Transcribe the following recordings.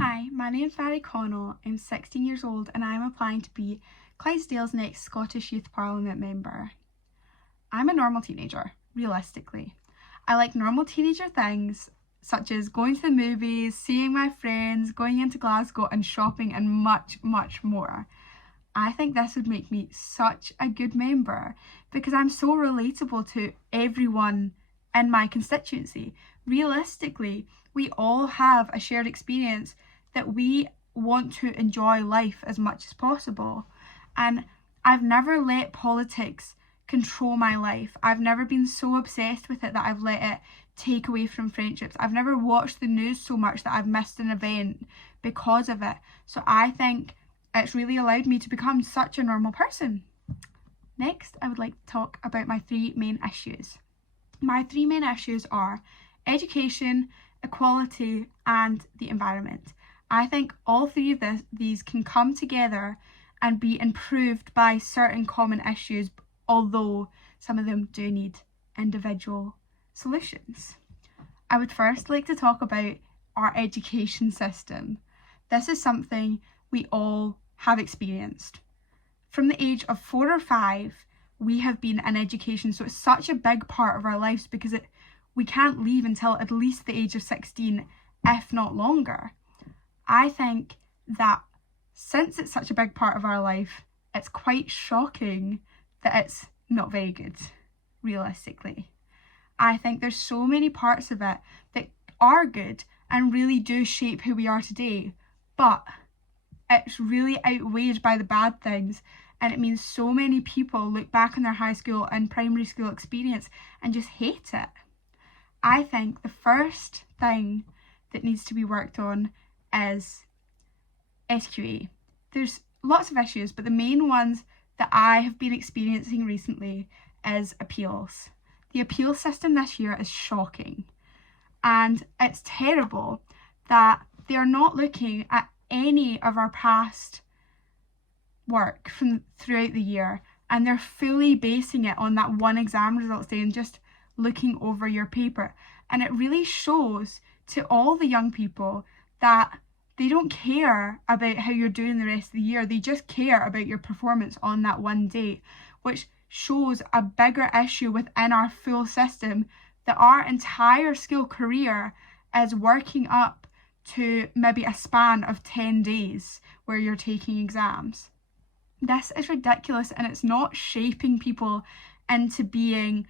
Hi, my name's Mhairi Connell. I'm 16 years old and I'm applying to be Clydesdale's next Scottish Youth Parliament member. I'm a normal teenager, realistically. I like normal teenager things such as going to the movies, seeing my friends, going into Glasgow and shopping and much, much more. I think this would make me such a good member because I'm so relatable to everyone in my constituency. Realistically, we all have a shared experience that we want to enjoy life as much as possible. And I've never let politics control my life. I've never been so obsessed with it that I've let it take away from friendships. I've never watched the news so much that I've missed an event because of it. So I think it's really allowed me to become such a normal person. Next, I would like to talk about my three main issues. My three main issues are education, equality, and the environment. I think all three of these can come together and be improved by certain common issues, although some of them do need individual solutions. I would first like to talk about our education system. This is something we all have experienced. From the age of 4 or 5, we have been in education, so it's such a big part of our lives because we can't leave until at least the age of 16, if not longer. I think that since it's such a big part of our life, it's quite shocking that it's not very good, realistically. I think there's so many parts of it that are good and really do shape who we are today, but it's really outweighed by the bad things, and it means so many people look back on their high school and primary school experience and just hate it. I think the first thing that needs to be worked on is SQA. There's lots of issues, but the main ones that I have been experiencing recently is appeals. The appeal system this year is shocking, and it's terrible that they are not looking at any of our past work from throughout the year, and they're fully basing it on that one exam results day and just looking over your paper. And it really shows to all the young people that they don't care about how you're doing the rest of the year. They just care about your performance on that one day, which shows a bigger issue within our full system, that our entire school career is working up to maybe a span of 10 days where you're taking exams. This is ridiculous, and it's not shaping people into being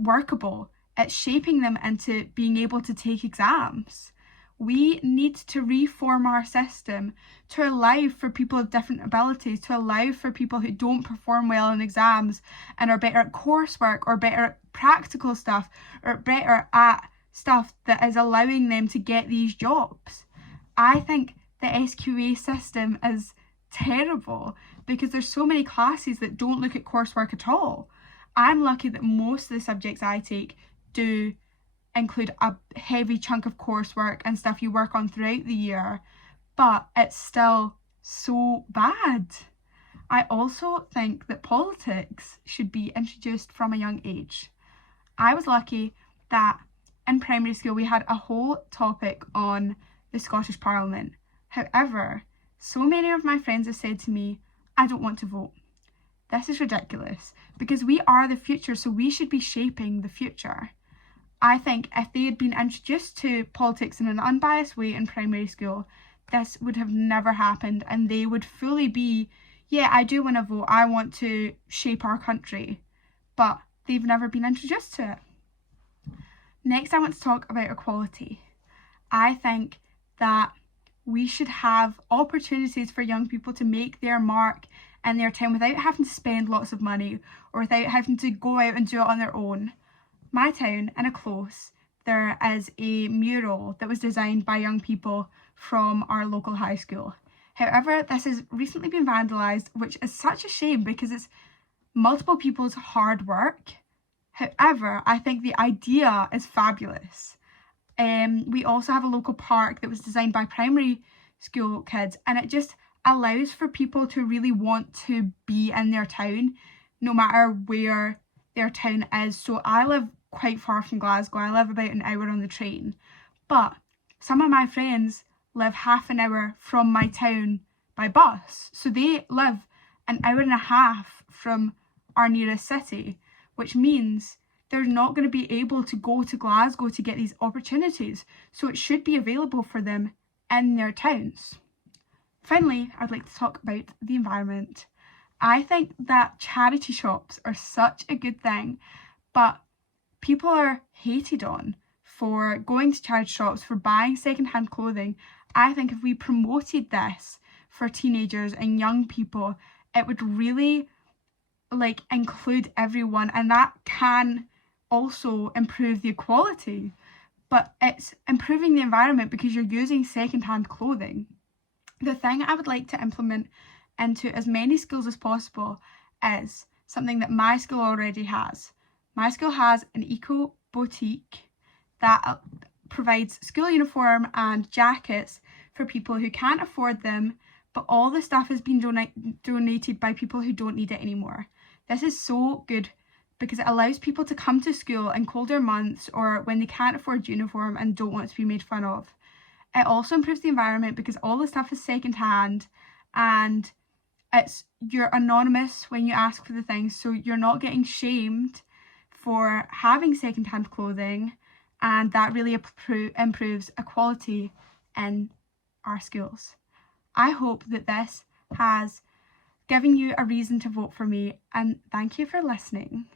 workable. It's shaping them into being able to take exams. We need to reform our system to allow for people of different abilities, to allow for people who don't perform well in exams and are better at coursework or better at practical stuff or better at stuff that is allowing them to get these jobs. I think the SQA system is terrible because there's so many classes that don't look at coursework at all. I'm lucky that most of the subjects I take do include a heavy chunk of coursework and stuff you work on throughout the year, but it's still so bad. I also think that politics should be introduced from a young age. I was lucky that in primary school we had a whole topic on the Scottish Parliament. However, so many of my friends have said to me, I don't want to vote. This is ridiculous because we are the future, so we should be shaping the future. I think if they had been introduced to politics in an unbiased way in primary school, this would have never happened, and they would fully be, yeah, I do want to vote, I want to shape our country, but they've never been introduced to it. Next, I want to talk about equality. I think that we should have opportunities for young people to make their mark in their town without having to spend lots of money or without having to go out and do it on their own. My town, in a close, there is a mural that was designed by young people from our local high school. However, this has recently been vandalised, which is such a shame because it's multiple people's hard work. However, I think the idea is fabulous. We also have a local park that was designed by primary school kids, and it just allows for people to really want to be in their town, no matter where their town is. So I live quite far from Glasgow. I live about an hour on the train, but Some of my friends live half an hour from my town by bus, so they live an hour and a half from our nearest city, which means they're not going to be able to go to Glasgow to get these opportunities, so it should be available for them in their towns. Finally, I'd like to talk about the environment. I think that charity shops are such a good thing, but people are hated on for going to charity shops, for buying secondhand clothing. I think if we promoted this for teenagers and young people, it would really include everyone, and that can also improve the equality. But it's improving the environment because you're using secondhand clothing. The thing I would like to implement into as many schools as possible is something that my school already has. My school has an eco boutique that provides school uniform and jackets for people who can't afford them, but all the stuff has been donated by people who don't need it anymore. This is so good because it allows people to come to school in colder months or when they can't afford uniform and don't want to be made fun of. It also improves the environment because all the stuff is secondhand and you're anonymous when you ask for the things, so you're not getting shamed for having secondhand clothing, and that really improves equality in our schools. I hope that this has given you a reason to vote for me, and thank you for listening.